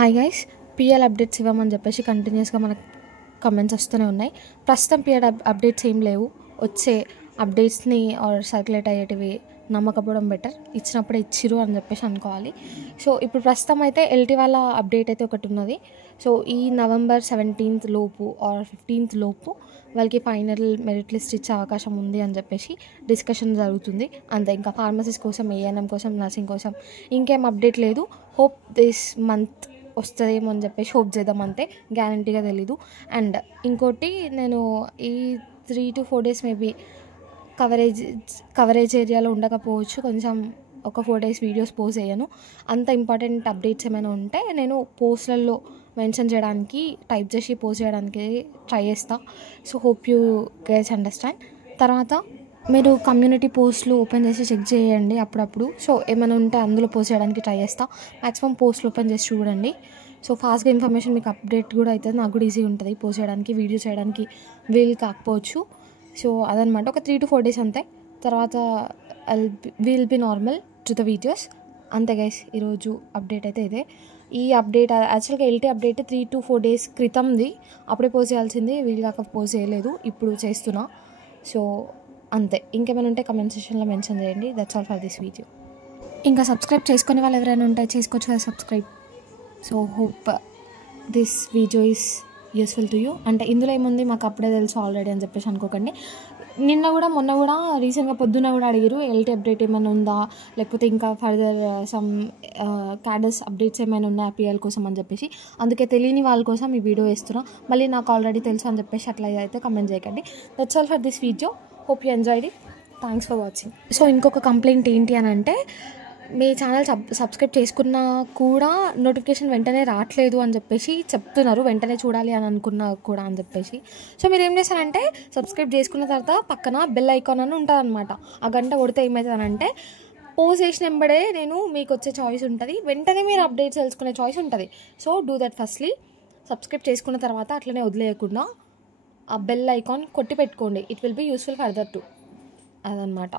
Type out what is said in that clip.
Hi guys, PL updates ఇవ్వమని చెప్పేసి కంటిన్యూస్గా మనకు కమెంట్స్ వస్తూనే ఉన్నాయి. ప్రస్తుతం పిఎల్ అప్డేట్స్ ఏం లేవు. వచ్చే అప్డేట్స్ని ఆర్ సర్క్యులేట్ అయ్యేటివి నమ్మకపోవడం బెటర్. ఇచ్చినప్పుడే ఇచ్చిరు అని చెప్పేసి అనుకోవాలి. సో ఇప్పుడు ప్రస్తుతం అయితే ఎల్టీ వాళ్ళ అప్డేట్ అయితే ఒకటి ఉన్నది. సో ఈ నవంబర్ 17th లోపు ఆర్ 15th లోపు వాళ్ళకి ఫైనల్ మెరిట్ లిస్ట్ ఇచ్చే అవకాశం ఉంది అని చెప్పేసి డిస్కషన్ జరుగుతుంది. అంతే, ఇంకా ఫార్మసీస్ కోసం, ఏఎన్ఎం కోసం, నర్సింగ్ కోసం ఇంకేం అప్డేట్ లేదు. హోప్ దిస్ మంత్ వస్తుందేమో అని చెప్పేసి హోప్ చేద్దాం, అంతే. గ్యారంటీగా తెలీదు. అండ్ ఇంకోటి, నేను ఈ 3 to 4 days మేబీ కవరేజ్ ఏరియాలో ఉండకపోవచ్చు. కొంచెం ఒక 4 days వీడియోస్ పోస్ట్ చేయను. అంత ఇంపార్టెంట్ అప్డేట్స్ ఏమైనా ఉంటే నేను పోస్ట్లలో మెన్షన్ చేయడానికి, టైప్ చేసి పోస్ట్ చేయడానికి ట్రై చేస్తా. So hope you guys understand. తర్వాత మీరు కమ్యూనిటీ పోస్టులు ఓపెన్ చేసి చెక్ చేయండి అప్పుడప్పుడు. సో ఏమైనా ఉంటే అందులో పోస్ట్ చేయడానికి ట్రై చేస్తా. మ్యాక్సిమం పోస్టులు ఓపెన్ చేసి చూడండి. సో ఫాస్ట్గా ఇన్ఫర్మేషన్ మీకు అప్డేట్ కూడా అవుతుంది. నాకు కూడా ఈజీ ఉంటుంది పోస్ట్ చేయడానికి, వీడియో చేయడానికి వీలు కాకపోవచ్చు. సో అదనమాట. ఒక 3 to 4 days అంతే. తర్వాత will be normal to the videos. అంతే గైస్, ఈరోజు అప్డేట్ అయితే ఇదే. ఈ అప్డేట్ యాక్చువల్గా ఎల్టీ అప్డేట్ 3 to 4 days క్రితంది. అప్పుడే పోస్ట్ చేయాల్సింది, వీలు కాక పోస్ట్ చేయలేదు. ఇప్పుడు చేస్తున్నా. సో అంతే. ఇంకేమైనా ఉంటే కమెంట్ సెక్షన్లో మెన్షన్ చేయండి. That's all for this video. ఇంకా సబ్స్క్రైబ్ చేసుకునే వాళ్ళు ఎవరైనా ఉంటే చేసుకోవచ్చు కదా subscribe. So hope this video is useful to you. అంటే ఇందులో ఏముంది మాకు అప్పుడే తెలుసు ఆల్రెడీ అని చెప్పేసి అనుకోకండి. నిన్న కూడా, మొన్న కూడా, రీసెంట్గా పొద్దున్న కూడా అడిగారు ఎల్టీ అప్డేట్ ఏమైనా ఉందా, లేకపోతే ఇంకా ఫర్దర్ సమ్ క్యాడర్స్ అప్డేట్స్ ఏమైనా ఉన్నాయా పిఎల్ కోసం అని చెప్పేసి. అందుకే తెలియని వాళ్ళ కోసం ఈ వీడియో వేస్తున్నా. మళ్ళీ నాకు ఆల్రెడీ తెలుసు అని చెప్పేసి అట్లా అయితే కమెంట్ చేయకండి. That's all for this video. Hope you enjoyed it. Thanks for watching. So ఇంకొక కంప్లైంట్ ఏంటి అని అంటే, మీ ఛానల్ సబ్స్క్రైబ్ చేసుకున్నా కూడా నోటిఫికేషన్ వెంటనే రావట్లేదు అని చెప్పేసి చెప్తున్నారు. వెంటనే చూడాలి అని అనుకున్నా కూడా అని చెప్పేసి. సో మీరు ఏం చేస్తారంటే, సబ్స్క్రైబ్ చేసుకున్న తర్వాత పక్కన బెల్ ఐకాన్ అని ఉంటుంది అనమాట. ఆ గంట కొడితే ఏమవుతుందంటే, పోస్ట్ చేసిన వెంబడే నేను మీకు వచ్చే చాయిస్ ఉంటుంది. వెంటనే మీరు అప్డేట్స్ తెలుసుకునే చాయిస్ ఉంటుంది. So do that firstly. Subscribe చేసుకున్న తర్వాత అట్లనే వదిలేయకుండా ఆ బెల్ ఐకాన్ కొట్టి పెట్టుకోండి. It will be useful further too. అదనమాట.